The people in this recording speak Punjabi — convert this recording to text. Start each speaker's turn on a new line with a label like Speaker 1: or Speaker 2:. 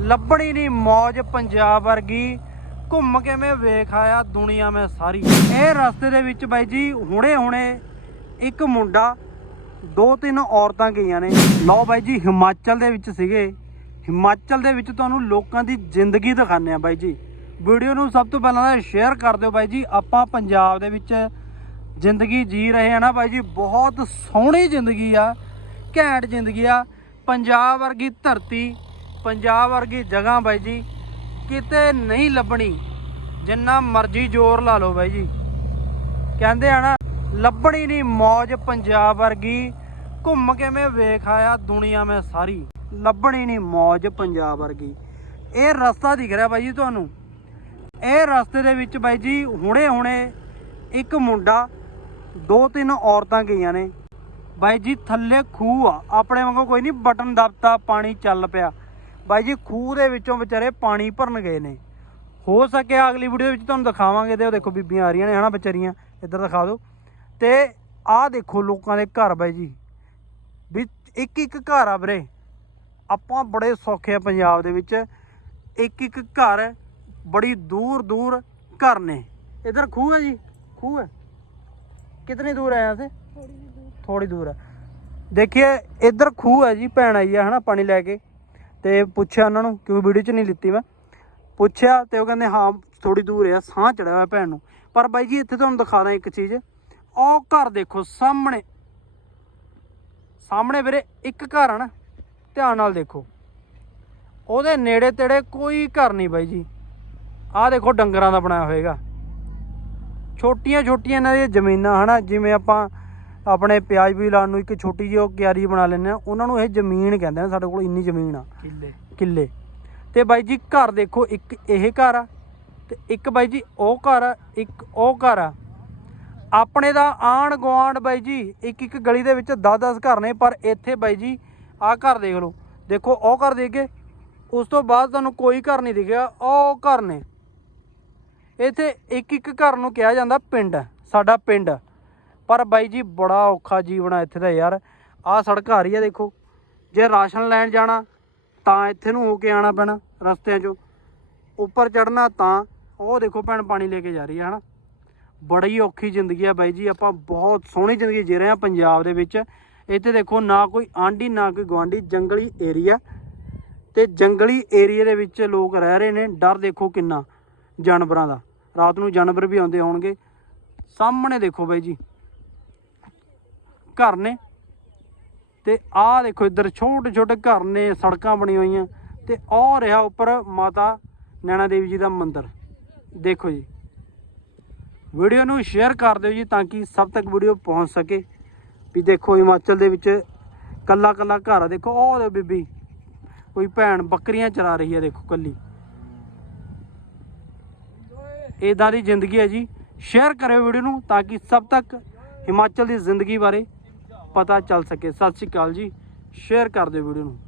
Speaker 1: ਲੱਭਣੀ ਨਹੀਂ ਮੌਜ ਪੰਜਾਬ ਵਰਗੀ। ਘੁੰਮ ਕੇ ਮੈਂ ਵੇਖ ਆਇਆ ਦੁਨੀਆ ਮੈਂ ਸਾਰੀ। ਇਹ ਰਸਤੇ ਦੇ ਵਿੱਚ ਬਾਈ ਜੀ ਹੁਣੇ ਹੁਣੇ ਇੱਕ ਮੁੰਡਾ, ਦੋ ਤਿੰਨ ਔਰਤਾਂ ਗਈਆਂ ਨੇ। ਲਓ ਬਾਈ ਜੀ ਹਿਮਾਚਲ ਦੇ ਵਿੱਚ ਸੀਗੇ। ਹਿਮਾਚਲ ਦੇ ਵਿੱਚ ਤੁਹਾਨੂੰ ਲੋਕਾਂ ਦੀ ਜ਼ਿੰਦਗੀ ਦਿਖਾਉਂਦੇ ਆ ਬਾਈ ਜੀ। ਵੀਡੀਓ ਨੂੰ ਸਭ ਤੋਂ ਪਹਿਲਾਂ ਤਾਂ ਸ਼ੇਅਰ ਕਰ ਦਿਓ ਬਾਈ ਜੀ। ਆਪਾਂ ਪੰਜਾਬ ਦੇ ਵਿੱਚ ਜ਼ਿੰਦਗੀ ਜੀ ਰਹੇ ਆ ਨਾ ਬਾਈ ਜੀ। ਬਹੁਤ ਸੋਹਣੀ ਜ਼ਿੰਦਗੀ ਆ, ਘੈਂਟ ਜ਼ਿੰਦਗੀ ਆ। ਪੰਜਾਬ ਵਰਗੀ ਧਰਤੀ ਪੰਜਾਬ ਵਰਗੀ ਜਗ੍ਹਾ ਬਾਈ ਜੀ, ਕਿਤੇ ਨਹੀਂ ਲੱਭਣੀ। ਜਿੰਨਾ ਮਰਜ਼ੀ ਜ਼ੋਰ ਲਾ ਲਓ ਬਾਈ ਜੀ। ਕਹਿੰਦੇ ਆ ਨਾ, ਲੱਭਣੀ ਨਹੀਂ ਮੌਜ ਪੰਜਾਬ ਵਰਗੀ। ਘੁੰਮ ਕੇ ਮੈਂ ਵੇਖ ਆਇਆ ਦੁਨੀਆ ਮੈਂ ਸਾਰੀ। ਲੱਭਣੀ ਨਹੀਂ ਮੌਜ ਪੰਜਾਬ ਵਰਗੀ। ਇਹ ਰਸਤਾ ਦਿਖ ਰਿਹਾ ਬਾਈ ਜੀ ਤੁਹਾਨੂੰ। ਇਹ ਰਸਤੇ ਦੇ ਵਿੱਚ ਬਾਈ ਜੀ ਹੁਣੇ ਹੁਣੇ ਇੱਕ ਮੁੰਡਾ, ਦੋ ਤਿੰਨ ਔਰਤਾਂ ਗਈਆਂ ਨੇ। ਬਾਈ ਜੀ ਥੱਲੇ ਖੂਹ ਆ। ਆਪਣੇ ਵਾਂਗੂ ਕੋਈ ਨਹੀਂ, ਬਟਨ ਦਬਤਾ, ਪਾਣੀ ਚੱਲ ਪਿਆ। ਬਾਈ ਜੀ ਖੂਹ ਦੇ ਵਿੱਚੋਂ ਵਿਚਾਰੇ ਪਾਣੀ ਭਰਨ ਗਏ ਨੇ। ਹੋ ਸਕਿਆ ਅਗਲੀ ਵੀਡੀਓ ਵਿੱਚ ਤੁਹਾਨੂੰ ਦਿਖਾਵਾਂਗੇ ਤੇ ਉਹ ਦੇਖੋ ਬੀਬੀਆਂ ਆ ਰਹੀਆਂ ਨੇ ਹਨਾ ਵਿਚਾਰੀਆਂ? ਇੱਧਰ ਦਿਖਾ ਦਿਓ। ਤੇ ਆਹ ਦੇਖੋ ਲੋਕਾਂ ਦੇ ਘਰ ਬਾਈ ਜੀ। ਵੀ ਇੱਕ ਇੱਕ ਘਰ ਆ ਵੀਰੇ। ਆਪਾਂ ਬੜੇ ਸੌਖੇ ਆ ਪੰਜਾਬ ਦੇ ਵਿੱਚ। ਇੱਕ ਇੱਕ ਘਰ ਬੜੀ ਦੂਰ ਦੂਰ ਘਰ ਨੇ। ਇੱਧਰ ਖੂਹ ਹੈ ਜੀ ਖੂਹ ਹੈ ਕਿਤਨੀ ਦੂਰ ਆਇਆ ਸੇ ਥੋੜੀ ਦੂਰ। ਥੋੜੀ ਦੂਰ ਹੈ ਦੇਖਿਏ ਇੱਧਰ ਖੂਹ ਹੈ ਜੀ ਭੈਣ ਆਈ ਆ ਹਨਾ ਪਾਣੀ ਲੈ ਕੇ। ਤੇ ਪੁੱਛਿਆ ਉਹਨਾਂ ਨੂੰ ਕਿਉਂ ਵੀਡੀਓ 'ਚ ਨਹੀਂ ਲਿੱਤੀ ਮੈਂ, ਪੁੱਛਿਆ ਤੇ ਉਹ ਕਹਿੰਦੇ, ਹਾਂ ਥੋੜੀ ਦੂਰ ਆ, ਸਾਹ ਚੜਿਆ ਹੋਇਆ ਭੈਣ ਨੂੰ। ਪਰ ਬਾਈ ਜੀ, ਇੱਥੇ ਤੁਹਾਨੂੰ ਦਿਖਾ ਦਾਂ ਇੱਕ ਚੀਜ਼। ਉਹ ਘਰ ਦੇਖੋ, ਸਾਹਮਣੇ ਸਾਹਮਣੇ ਵੀਰੇ ਇੱਕ ਘਰ ਆ ਨਾ, ਧਿਆਨ ਨਾਲ ਦੇਖੋ। ਉਹਦੇ ਨੇੜੇ ਤੇੜੇ ਕੋਈ ਘਰ ਨਹੀਂ ਬਾਈ ਜੀ। ਆਹ ਦੇਖੋ, ਡੰਗਰਾਂ ਦਾ ਬਣਾਇਆ ਹੋਏਗਾ। ਛੋਟੀਆਂ ਛੋਟੀਆਂ ਇਹਨਾਂ ਦੀਆਂ ਜ਼ਮੀਨਾਂ, ਹਨਾ, ਜਿਵੇਂ ਆਪਾਂ ਆਪਣੇ ਪਿਆਜ਼ ਵੀ ਲਾਉਣ ਨੂੰ ਇੱਕ ਛੋਟੀ ਜਿਹੀ ਉਹ ਕਿਆਰੀ ਬਣਾ ਲੈਂਦੇ ਆ ਉਹਨਾਂ ਨੂੰ ਇਹ ਜ਼ਮੀਨ ਕਹਿੰਦੇ ਨੇ ਸਾਡੇ ਕੋਲ ਇੰਨੀ ਜ਼ਮੀਨ ਆ।
Speaker 2: ਕਿੱਲੇ।
Speaker 1: ਕਿੱਲੇ। ਤੇ ਬਾਈ ਜੀ ਘਰ ਦੇਖੋ ਇੱਕ ਇਹ ਘਰ ਆ ਤੇ ਇੱਕ ਬਾਈ ਜੀ ਉਹ ਘਰ ਆ ਇੱਕ ਉਹ ਘਰ ਆ। ਆਪਣੇ ਦਾ ਆਣ ਗੁਆਂਢ ਬਾਈ ਜੀ ਇੱਕ ਇੱਕ ਗਲੀ ਦੇ ਵਿੱਚ 10-10 ਘਰ ਨੇ ਪਰ ਇੱਥੇ ਬਾਈ ਜੀ ਆਹ ਘਰ ਦੇਖ ਲਓ। ਦੇਖੋ ਉਹ ਘਰ ਦੇਖੇ ਉਸ ਤੋਂ ਬਾਅਦ ਤੁਹਾਨੂੰ ਕੋਈ ਘਰ ਨਹੀਂ ਦਿਖਿਆ ਉਹ ਘਰ ਨੇ। ਇੱਥੇ ਇੱਕ ਇੱਕ ਘਰ ਨੂੰ ਕਿਹਾ ਜਾਂਦਾ ਪਿੰਡ ਸਾਡਾ ਪਿੰਡ। ਪਰ ਬਾਈ ਜੀ, ਬੜਾ ਔਖਾ ਜੀਵਨ ਆ ਇੱਥੇ ਦਾ ਯਾਰ। ਆਹ ਸੜਕ ਆ ਰਹੀ ਆ ਦੇਖੋ। ਜੇ ਰਾਸ਼ਨ ਲੈਣ ਜਾਣਾ, ਤਾਂ ਇੱਥੇ ਨੂੰ ਹੋ ਕੇ ਆਣਾ ਪੈਣਾ ਰਸਤਿਆਂ 'ਚੋਂ। ਉੱਪਰ ਚੜਨਾ ਤਾਂ, ਉਹ ਦੇਖੋ ਭੈਣ, ਪਾਣੀ ਲੈ ਕੇ ਜਾ ਰਹੀ ਹੈ ਹਨਾ। ਬੜੀ ਔਖੀ ਜ਼ਿੰਦਗੀ ਆ ਬਾਈ ਜੀ, ਆਪਾਂ ਬਹੁਤ ਸੋਹਣੀ ਜ਼ਿੰਦਗੀ ਜੀ ਰਹੇ ਆ ਪੰਜਾਬ ਦੇ ਵਿੱਚ। ਇੱਥੇ ਦੇਖੋ, ਨਾ ਕੋਈ ਆਂਢੀ, ਨਾ ਕੋਈ ਗਵਾਂਢੀ ਜੰਗਲੀ ਏਰੀਆ। ਤੇ ਜੰਗਲੀ ਏਰੀਆ ਦੇ ਵਿੱਚ ਲੋਕ ਰਹਿ ਰਹੇ ਨੇ, ਡਰ ਦੇਖੋ ਕਿੰਨਾ, ਜਾਨਵਰਾਂ ਦਾ। ਰਾਤ ਨੂੰ ਜਾਨਵਰ ਵੀ ਆਉਂਦੇ ਹੋਣਗੇ। ਸਾਹਮਣੇ ਦੇਖੋ ਬਾਈ ਜੀ। ਘਰ ਨੇ। ਤੇ ਆਹ ਦੇਖੋ ਇੱਧਰ ਛੋਟੇ ਛੋਟੇ ਘਰ ਨੇ, ਸੜਕਾਂ ਬਣੀਆਂ ਹੋਈਆਂ। ਤੇ ਉਹ ਰਿਹਾ ਉੱਪਰ ਮਾਤਾ ਨੈਣਾ ਦੇਵੀ ਜੀ ਦਾ ਮੰਦਿਰ। ਦੇਖੋ ਜੀ। ਵੀਡੀਓ ਨੂੰ ਸ਼ੇਅਰ ਕਰ ਦਿਓ ਜੀ ਤਾਂ ਕਿ ਸਭ ਤੱਕ ਵੀਡੀਓ ਪਹੁੰਚ ਸਕੇ। ਵੀ ਦੇਖੋ ਹਿਮਾਚਲ ਦੇ ਵਿੱਚ ਕੱਲਾ ਕੱਲਾ ਘਰ ਆ। ਦੇਖੋ ਉਹ ਦੇ ਬੀਬੀ, ਕੋਈ ਭੈਣ ਬੱਕਰੀਆਂ ਚਲਾ ਰਹੀ ਹੈ ਦੇਖੋ ਕੱਲੀ। ਇਦਾਂ ਦੀ ਜ਼ਿੰਦਗੀ ਹੈ ਜੀ। ਸ਼ੇਅਰ ਕਰਿਓ ਵੀਡੀਓ ਨੂੰ ਤਾਂ ਕਿ ਸਭ ਤੱਕ ਹਿਮਾਚਲ ਦੀ ਜ਼ਿੰਦਗੀ ਬਾਰੇ ਪਤਾ ਚੱਲ ਸਕੇ। ਸਤਿ ਸ਼੍ਰੀ ਅਕਾਲ ਜੀ। ਸ਼ੇਅਰ ਕਰ ਦਿਓ ਵੀਡੀਓ ਨੂੰ।